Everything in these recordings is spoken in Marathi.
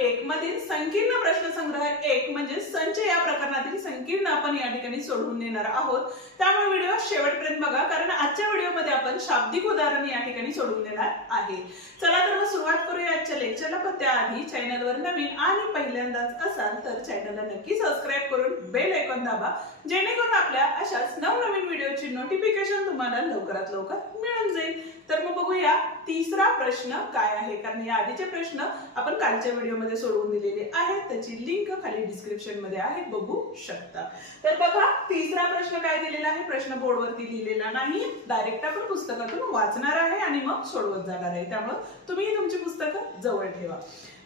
1 मधील संकीर्ण प्रश्नसंग्रह 1 म्हणजे संच या प्रकरणातील संकीर्ण आपण या ठिकाणी सोडवून देणार आहोत। त्यामुळे व्हिडिओ शेवटपर्यंत बघा, कारण आजच्या व्हिडिओमध्ये आपण शाब्दिक उदाहरण या ठिकाणी सोडवून देणार आहे। चला तर मग सुरुवात करूया आजच्या लेक्चरला। पण त्याआधी चॅनलवर नवीन आणि पहिल्यांदाच असाल तर चॅनलला नक्की सबस्क्राइब करून बेल आयकॉन दाबा, जेणेकरून आपल्या अशाच नवनवीन व्हिडिओची नोटिफिकेशन तुम्हाला लवकरात लवकर मिळून जाईल। तर मग बघूया तिसरा प्रश्न काय आहे, कारण या आधीचे प्रश्न आपण कालच्या व्हिडिओमध्ये सोडवून दिलेले आहेत, त्याची लिंक खाली डिस्क्रिप्शन मध्ये आहे, बघू शकता। तर बघा तिसरा प्रश्न काय दिलेला आहे, प्रश्न बोर्डवरती लिहिलेला नाही, डायरेक्ट आपण पुस्तकातून वाचणार आहे आणि मग सोडवत जाणार आहे। त्यामुळे तुम्ही तुमची पुस्तकं जवळ ठेवा।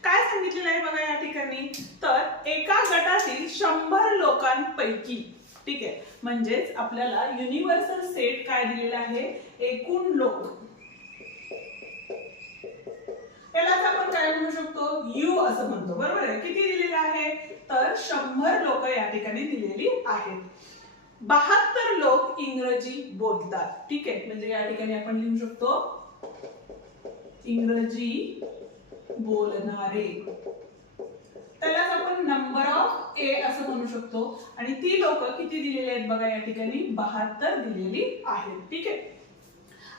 काय सांगितलेलं आहे बघा या ठिकाणी, तर एका गटातील 100 लोकांपैकी, ठीक आहे, म्हणजेच आपल्याला युनिव्हर्सल सेट काय दिलेला आहे, एकूण लोक, यालाच आपण काय म्हणू शकतो, यू असं म्हणतो, बरोबर आहे। किती दिलेलं आहे, तर 100 लोक या ठिकाणी दिलेली आहेत। 72 लोक इंग्रजी बोलतात, ठीक आहे, म्हणजे या ठिकाणी आपण लिहू शकतो इंग्रजी बोलणारे, त्यालाच आपण नंबर ऑफ ए असं म्हणू शकतो। आणि ती लोक किती दिलेली आहेत बघा या ठिकाणी, 72 दिलेली आहेत, ठीक आहे।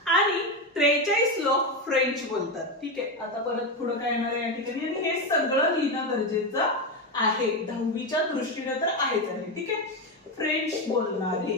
आणि 43 लोक फ्रेंच बोलतात, ठीक आहे। आता परत पुढे काय येणार आहे या ठिकाणी, आणि हे सगळं लिहिणं गरजेचं आहे, 10वीच्या दृष्टीने तर आहेच आहे, ठीक आहे। फ्रेंच बोलणारे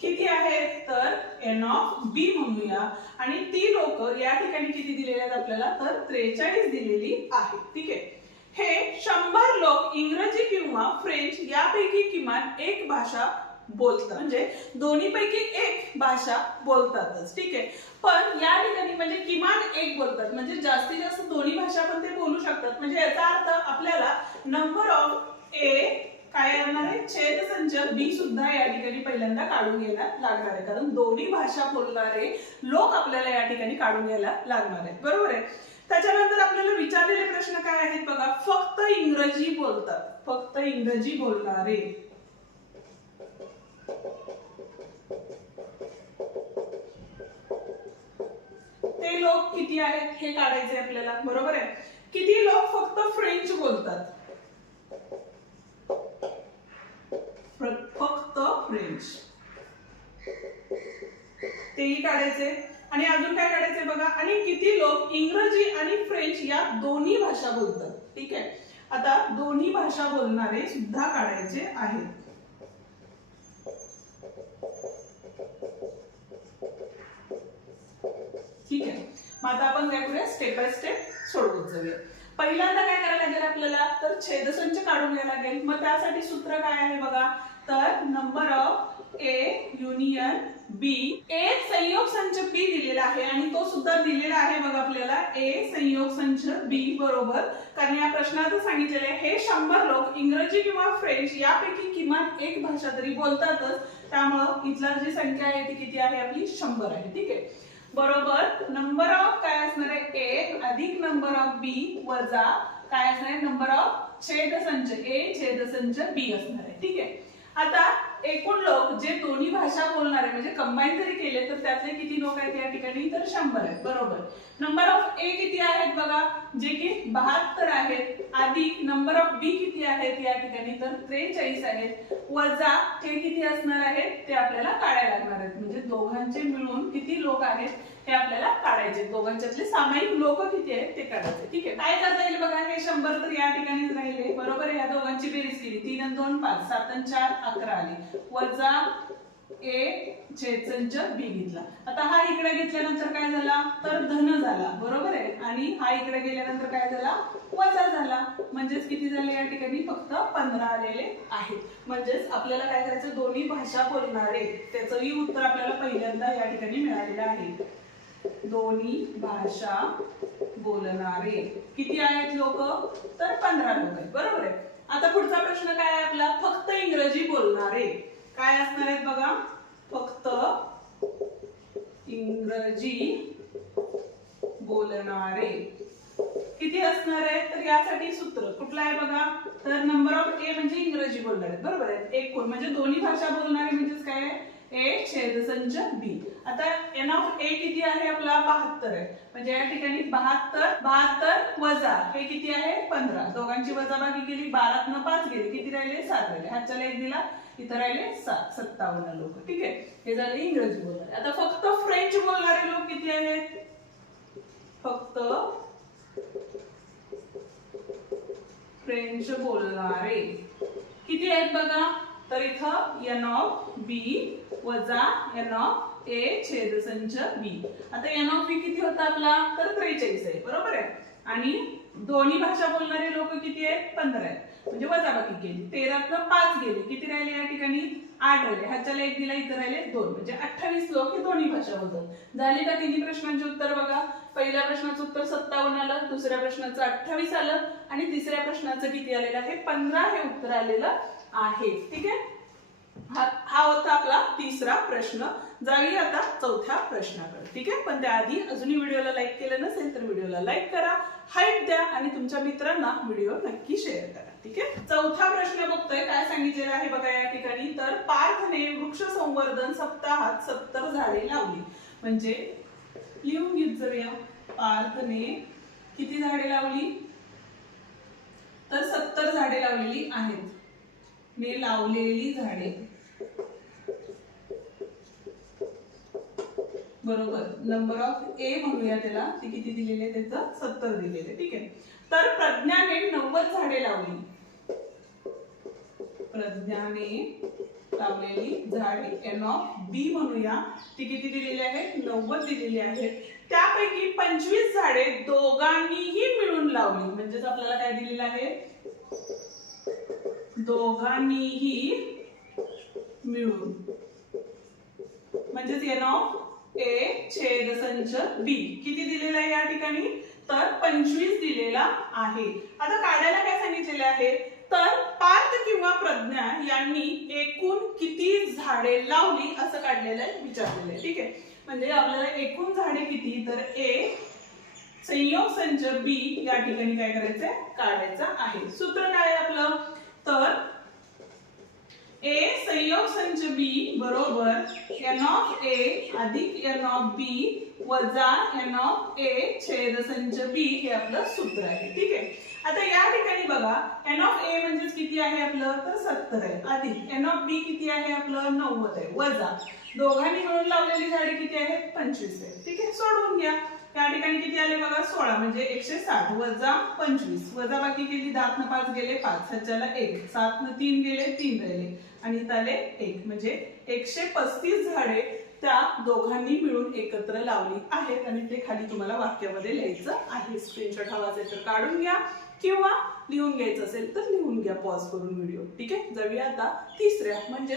किती आहेत, तर एन ऑफ बी म्हणूया। आणि ती लोक या ठिकाणी किती दिलेले आहेत आपल्याला, तर 43 दिलेली आहेत, ठीक आहे। हे 100 लोक इंग्रजी किंवा फ्रेंच यापैकी किमान एक भाषा बोलतात, म्हणजे दोन्ही पैकी एक भाषा बोलतातच, ठीक आहे। पण या ठिकाणी म्हणजे किमान एक बोलतात, म्हणजे जास्तीत जास्त दोन्ही भाषा पण ते बोलू शकतात। म्हणजे याचा अर्थ आपल्याला नंबर ऑफ ए काय येणार आहे, छेदसंच बी सुद्धा या ठिकाणी पहिल्यांदा काढून घ्यायला लागणार आहे, कारण दोन्ही भाषा बोलणारे लोक आपल्याला या ठिकाणी काढून घ्यायला लागणार आहेत, बरोबर आहे। त्याच्यानंतर आपल्याला विचारलेले प्रश्न काय आहेत बघा, फक्त इंग्रजी बोलतात, फक्त इंग्रजी बोलणारे ते लोक किती आहेत हे काढायचे आपल्याला, बरोबर आहे। किती लोक फक्त फ्रेंच बोलतात, फक्त फ्रेंच, तेही काढायचे। आणि अजून काय काढायचे बघा, आणि किती लोक इंग्रजी आणि फ्रेंच या दोन्ही भाषा बोलतात, ठीक आहे। आता दोन्ही भाषा बोलणारे सुद्धा काढायचे आहेत। ठीक आहे, मग आता आपण काय करूया, स्टेप बाय स्टेप सोडवत जाऊया। पहिल्यांदा काय करायला लागेल आपल्याला, तर छेदसंच काढून घ्यायला लागेल। मग त्यासाठी सूत्र काय आहे बघा, तर नंबर ऑफ ए युनियन बी, ए संयोग संच बी दिलेला आहे आणि तो सुद्धा दिलेला आहे बघा आपल्याला, ए संयोग संच बी बरोबर, कारण या प्रश्नात सांगितलेले हे 100 लोक इंग्रजी किंवा फ्रेंच यापैकी किमान एक भाषा तरी बोलतातच, त्यामुळे इथला जी संख्या आहे ती किती आहे आपली, 100 आहे, ठीक आहे। बरोबर नंबर ऑफ काय असणार आहे, ए अधिक नंबर ऑफ बी वजा काय असणार आहे, नंबर ऑफ छेदसंच ए छेदसंच बी असणार आहे, ठीक आहे। आता एकूण लोक जे दोन्ही भाषा बोलणारे म्हणजे कंबाईन जरी केले तर त्यातले किती लोक आहेत या ठिकाणी, तर 100 आहेत, बरोबर। नंबर ऑफ ए किती आहेत बघा, जे की 72 आहेत, अधिक नंबर ऑफ बी किती आहेत या ठिकाणी, तर 43 आहेत, वजा हे किती असणार आहेत, ते आपल्याला काढायला लागणार आहेत। म्हणजे दोघांचे मिळून किती लोक आहेत हे आपल्याला काढायचे, दोघांच्यातले सामायिक लोक किती आहेत ते काढायचे, ठीक आहे। काय करता येईल बघा, हे 100 तर या ठिकाणीच राहिले, बरोबर आहे। या दोघांची बेरीज केली, 3 आणि 2 5, 7 आणि 4 11 आली, वजा ए छेदसंच बी घेतला। आता हा इकडे घेतल्यानंतर काय झाला, तर धन झाला, बरोबर आहे। आणि हा इकडे गेल्यानंतर काय झाला, वजा झाला, म्हणजेच किती झाले या ठिकाणी, फक्त 15 आलेले आहेत। म्हणजेच आपल्याला काय करायचं, दोन्ही भाषा बोलणारे, त्याचंही उत्तर आपल्याला पहिल्यांदा या ठिकाणी मिळालेलं आहे। दोन्ही भाषा बोलणारे किती आहेत लोक, तर 15 लोक आहेत, बरोबर आहे। आता पुढचा प्रश्न काय आहे आपला, फक्त इंग्रजी बोलणारे काय असणार आहेत बघा, फक्त इंग्रजी बोलणारे किती असणार आहे, तर यासाठी सूत्र कुठलं आहे बघा, तर नंबर ऑफ ए म्हणजे इंग्रजी बोलणारे, बरोबर आहे। एकूण म्हणजे दोन्ही भाषा बोलणारे म्हणजेच काय, ए छेदसंच बी, आता एन ऑफ ए किती आहे आपला 72 आहे, म्हणजे या ठिकाणी 72 वजा हे किती आहे 15, दोघांची वजाबाकी केली 12 न 5 गेली, किती राहिले 7 राहिले, हातच्याला 1 दिला, इथं राहिले 57 लोक. ठीक आहे, हे झाले इंग्रजी बोलणारे. आता फक्त फ्रेंच बोलणारे लोक किती आहेत, फक्त फ्रेंच बोलणारे किती आहेत बघा, तर इथं एन ऑफ बी वजा एन ऑफ ए छेदसंच बी. आता एन ऑफ बी किती होता आपला, तर 43 आहे, बरोबर आहे. आणि दोन्ही भाषा बोलणारे लोक किती आहेत 15 आहेत, म्हणजे वजाबाकी केली 13 न 5 गेले, किती राहिले या ठिकाणी 8 राहिले, ह्याच्याला 1 दिला, इथं राहिले 2, म्हणजे 28 लोक हे दोन्ही भाषा बोलतात. झाले का तिन्ही प्रश्नांचे उत्तर बघा. पहिल्या प्रश्नाचं उत्तर 57 आलं, दुसऱ्या प्रश्नाचं 28 आलं आणि तिसऱ्या प्रश्नाचं किती आलेलं आहे 15 हे उत्तर आलेलं आहे. ठीक आहे, हा होता आपला तिसरा प्रश्न. जाऊया आता चौथ्या प्रश्नाकडे. ठीक आहे, पण त्याआधी अजूनही व्हिडिओला लाईक केलं नसेल तर व्हिडिओला लाईक करा, हाईप द्या आणि तुमच्या मित्रांना व्हिडिओ नक्की शेअर करा. ठीक आहे, चौथा प्रश्न बघतोय काय सांगितलेलं आहे बघा या ठिकाणी. तर पार्थने वृक्ष संवर्धन सप्ताहात 70 झाडे लावली. म्हणजे लिहून घेत जाऊया, पार्थने किती झाडे लावली, तर 70 झाडे लावलेली आहेत. ने लावलेली झाडे, बरोबर. नंबर ऑफ ए म्हणूया त्याला, ते किती दिलेले त्याचं 70 दिलेले. ठीक आहे, तर प्रज्ञाने 90 झाडे लावली. प्रज्ञाने लावलेली झाडे एन ऑफ बी म्हणूया, ती किती दिलेली आहेत 90 दिलेली आहेत. त्यापैकी 25 झाडे दोघांनीही मिळून लावली. म्हणजेच आपल्याला काय दिलेलं आहे, दोघांनीही मिळून, म्हणजेच एन ऑफ ए छेदसंच बी किती दिलेला आहे या ठिकाणी, तर 25 दिलेला आहे. आता काढायला काय सांगितलेले आहे, तर पार्थ किंवा प्रज्ञा यांनी एकूण किती झाडे लावली असं काढलेलं आहे, विचारलेलं आहे. ठीक आहे, म्हणजे आपल्याला एकूण झाडे किती, तर ए संयोग संच बी या ठिकाणी काय करायचंय काढायचं आहे. सूत्र काय आहे आपलं, तर ए संयोग संच बी बरोबर एन ऑफ ए अधिक एन ऑफ बी वजा एन ऑफ ए छेदसंच बी हे आपलं सूत्र आहे. ठीक आहे, आता या ठिकाणी बघा एन ऑफ ए म्हणजे किती आहे आपलं, तर 70 आहे, अधिक एन ऑफ बी किती आहे आपलं 90 आहे, वजा दोघांनी मिळून लावलेली झाडे किती आहेत 25 आहे. ठीक आहे, सोडवून घ्या. या ठिकाणी किती आले बघा 16, म्हणजे 160 वजा 25, वजा बाकी केली 10 न 5 गेले 5, ह्याच्याला 1, 7 न 3 गेले 3 राहिले आणि इथं आले 1, म्हणजे 135 झाडे त्या दोघांनी मिळून एकत्र लावली आहेत. आणि ते खाली तुम्हाला वाक्यामध्ये लिहायचं आहे. स्क्रीनशॉट हवा असेल तर काढून घ्या किंवा लिहून घ्यायचं असेल तर लिहून घ्या पॉज करून व्हिडिओ. ठीक आहे, जाऊया आता तिसऱ्या म्हणजे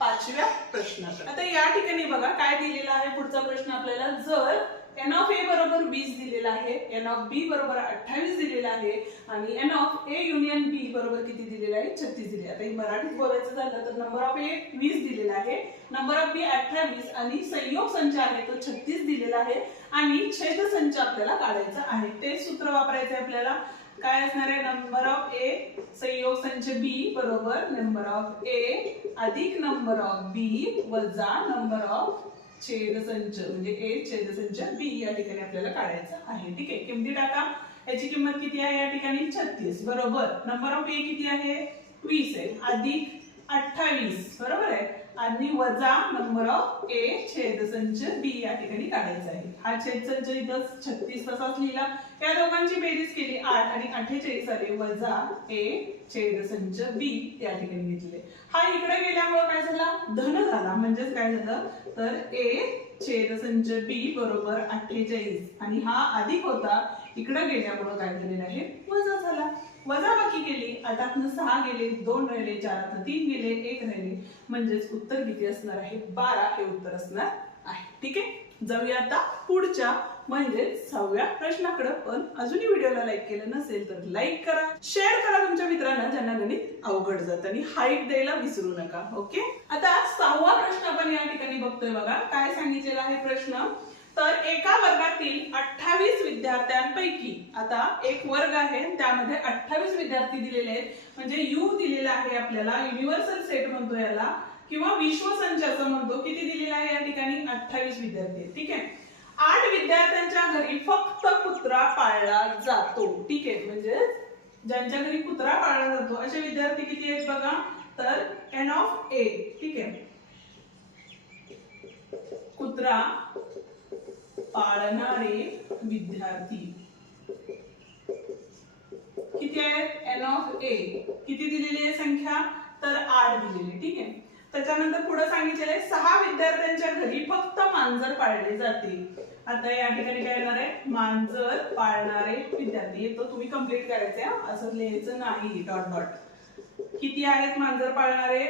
5व्या प्रश्नाकडे. आता या ठिकाणी बघा काय दिलेला आहे पुढचा प्रश्न आपल्याला, जर एन ऑफ ए बरोबर 20 दिलेला आहे, एन ऑफ बी बरोबर 28 दिलेला आहे आणि एन ऑफ ए युनियन बी बरोबर किती दिलेला आहे 36 दिले. आता मराठीत बोलायचं झालं तर नंबर ऑफ ए 20 दिलेला आहे, नंबर ऑफ बी 28 आणि संयोग संच आहे तो 36 दिलेला आहे आणि छेद संच आपल्याला काढायचा आहे. ते सूत्र वापरायचं आहे आपल्याला. काय असणार आहे, नंबर ऑफ ए संयोग संच बी बरोबर नंबर ऑफ ए अधिक नंबर ऑफ बी वजा नंबर ऑफ छेदसंच म्हणजे ए छेदसंच बी या ठिकाणी आपल्याला काढायचं आहे. ठीक आहे, किमती टाका. याची किंमत किती आहे या ठिकाणी 36 बरोबर. नंबर ऑफ ए किती आहे 20 आहे अधिक 28 बरोबर आहे आणि वजा नंबर ऑफ ए छेदसंच बी या ठिकाणी काढायचा आहे. हा छेदसंच इथं 36 तसाच लिहिला, या दोघांची बेरीज केली 8 आणि 48 आले वजा ए छेदसंच बी या ठिकाणी घेतले. हा इकडे गेल्यामुळे काय झाला धन झाला, म्हणजेच काय झालं तर ए छेदसंच बी बरोबर 48 आणि हा अधिक होता, इकडे गेल्यामुळे काय झालेलं आहे वजा झाला. वजा बाकी केली 8 न 6 गेले 2 राहिले, 4 न 3 गेले 1 राहिले, म्हणजेच उत्तर किती असणार आहे 12 हे उत्तर असणार आहे. ठीक आहे, जाऊया आता पुढच्या म्हणजे 6व्या प्रश्नाकडे. पण अजूनही व्हिडिओला लाईक केलं नसेल तर लाईक करा, शेअर करा तुमच्या मित्रांना ज्यांना गणित अवघड जातं आणि हाईप द्यायला विसरू नका. ओके, आता 6वा प्रश्न आपण या ठिकाणी बघतोय बघा. काय सांगितलेला आहे प्रश्न, तर एका वर्गातील 28 विद्यार्थ्यांपैकी, आता एक वर्ग आहे त्यामध्ये 28 विद्यार्थी दिलेले आहेत, म्हणजे यू दिलेला आहे आपल्याला, युनिव्हर्सल सेट म्हणतो याला. किंवा विश्वसंच असं म्हणतो, किती दिलेला आहे या ठिकाणी 28 विद्यार्थी आहेत. ठीक आहे. 8 विद्यार्थ्यांच्या घरी फक्त कुत्रा पाळला जातो. ठीक आहे, म्हणजे ज्यांच्या घरी कुत्रा पाळला जातो असे विद्यार्थी किती आहेत बघा, तर N of A. ठीक आहे, कुत्रा पाळणारे विद्यार्थी किती आहेत, N of A. किती दिलेली आहे संख्या, तर 8 दिलेली. ठीक आहे. त्याच्यानंतर पुढे सांगितलेले 6 विद्यार्थ्यांच्या घरी फक्त मांजर पाळले जाते. आता या ठिकाणी काय येणार आहे, मांजर पाळणारे विद्यार्थी. हे तो तुम्ही कंप्लीट करायचे, असं लिहायचं नाही डॉट डॉट. किती आहेत मांजर पाळणारे,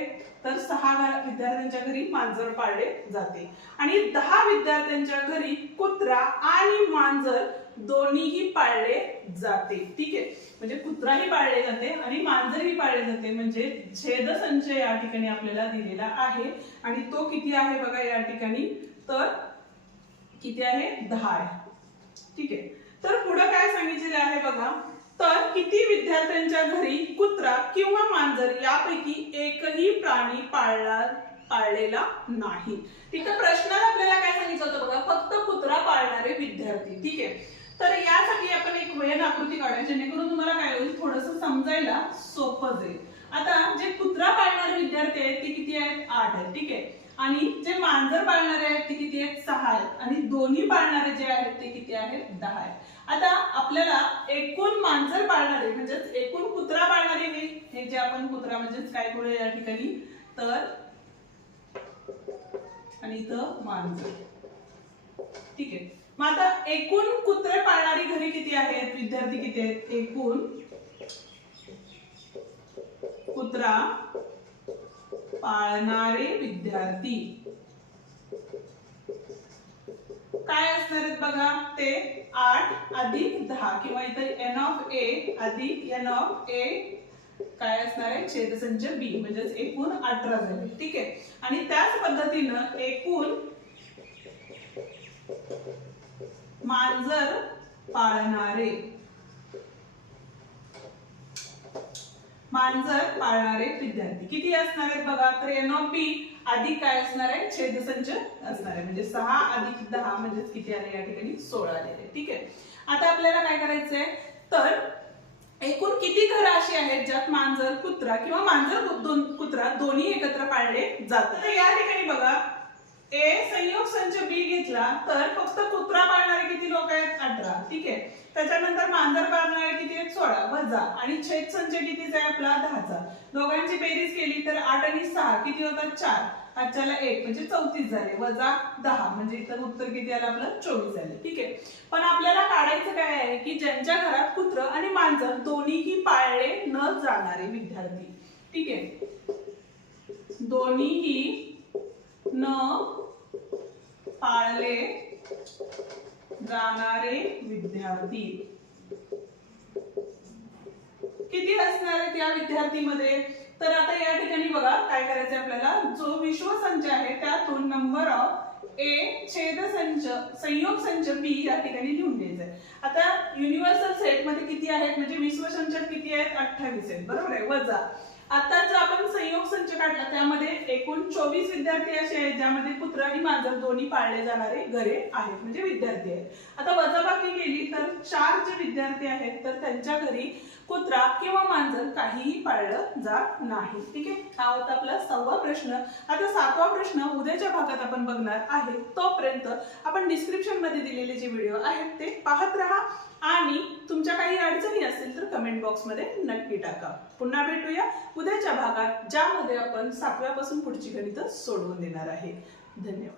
तर 6 विद्यार्थ्यांच्या घरी मांजर पाळले जाते आणि 10 विद्यार्थ्यांच्या घरी कुत्रा आणि मांजर दोन्हीही पाळले जाते. ठीक आहे, म्हणजे कुत्राही पाळले जाते आणि मांजरही पाळले जाते. म्हणजे छेदसंच या ठिकाणी आपल्याला दिलेला आहे आणि तो किती आहे बघा या ठिकाणी, तर किती आहे, 10 आहे. ठीक आहे. तर पुढे काय सांगितलेलं आहे बघा, तर किती विद्यार्थ्यांच्या घरी कुत्रा किंवा मांजर यापैकी एकही प्राणी पाळलेला नाही. ठीक आहे. प्रश्नाला आपल्याला काय सांगितलं होतं बघा, फक्त कुत्रा पाळणारे विद्यार्थी. ठीक आहे. तर यासाठी आपण एक वयन आकृती काढूया, जेणेकरून तुम्हाला काय होईल, थोडंसं समजायला सोपं जाईल. आता जे कुत्रा पाळणारे विद्यार्थी आहेत ते किती आहेत, 8 आहेत. ठीक आहे. आणि जे मांजर पाळणारे आहेत ते किती आहेत, 6 आहेत. आणि दोन्ही पाळणारे जे आहेत ते किती आहेत, 10 आहेत. आता आपल्याला एकूण मांजर पाळणारे म्हणजेच एकूण कुत्रा पाळणारे हे जे आपण कुत्रा म्हणजेच काय करूया या ठिकाणी, तर आणि इथं मांजर. ठीक आहे. मग आता एकूण कुत्रे पाळणारी घरी किती आहेत, विद्यार्थी किती आहेत, एकूण कुत्रा पाळणारे विद्यार्थी काय असणार आहेत बघा, ते 8 अधिक 10 किंवा इथे N of A अधिक N of A काय असणार आहे, छेदसंच B, म्हणजेच एकूण 18 झाले. ठीक आहे. आणि त्याच पद्धतीनं एकूण मांजर पाळणारे विद्यार्थी किती असणार आहेत बघा, तर N of B अधिक काय असणार आहे, छेदसंच असणार आहे. म्हणजे 6 अधिक 10 म्हणजे किती आले या ठिकाणी, 16 आलेले. ठीक आहे. आता आपल्याला काय करायचंय, तर एकूण किती घरं अशी आहेत ज्यात मांजर कुत्रा किंवा मांजर कुत्रा दोन्ही एकत्र पाळले जातात. तर या ठिकाणी बघा, A संयोग संच B घेतला तर फक्त कुत्रा पाळणारे किती लोक आहेत, 18. ठीक आहे. त्याच्यानंतर मांजर पाळणारे किती आहेत, 16 वजा आणि छेद संच कितीचा आहे आपला, 10चा. दोघांची बेरीज केली तर 8 आणि 6 किती होतात, 4. 8च्याला 1 म्हणजे 34 झाले, वजा 10 म्हणजे इथं उत्तर किती आलं आपलं, 24 झाले. ठीक आहे. पण आपल्याला काढायचं काय आहे की ज्यांच्या घरात कुत्र आणि मांजर दोन्हीही पाळले न जाणारे विद्यार्थी. ठीक आहे. दोन्हीही न पाळले जाणारे विद्यार्थी किती असणार आहेत या विद्यार्थीमध्ये, तर आता या ठिकाणी बघा काय करायचं आपल्याला, जो विश्वसंच आहे त्यातून नंबर ऑफ A छेदसंच संयोग संच B या ठिकाणी लिहून द्यायचंय. आता युनिव्हर्सल सेट मध्ये किती आहेत, म्हणजे विश्वसंच किती आहेत, 28 आहेत. बरोबर आहे. वजा आता जर आपण संयोग संच काढला त्यामध्ये एकूण 24 विद्यार्थी असे आहेत ज्यामध्ये कुत्रा आणि मांजर दोन्ही पाळले जाणारे घरे आहेत, म्हणजे विद्यार्थी आहेत. आता वजाबाकी केली तर 4 जे विद्यार्थी आहेत तर त्यांच्या घरी कुत्रा किंवा मांजर काहीही पाळलं जात नाही. ठीक आहे. हा होता आपला 6वा प्रश्न. आता 7वा प्रश्न उद्याच्या भागात आपण बघणार आहे. तोपर्यंत आपण डिस्क्रिप्शन मध्ये दिलेले जे व्हिडिओ आहेत ते पाहत राहा आणि तुमच्या काही अडचणी असतील तर कमेंट बॉक्स मध्ये नक्की टाका. पुन्हा भेटूया उद्याच्या भागात, ज्यामध्ये आपण 7व्या पासून पुढची गणितं सोडवून देणार आहे. धन्यवाद.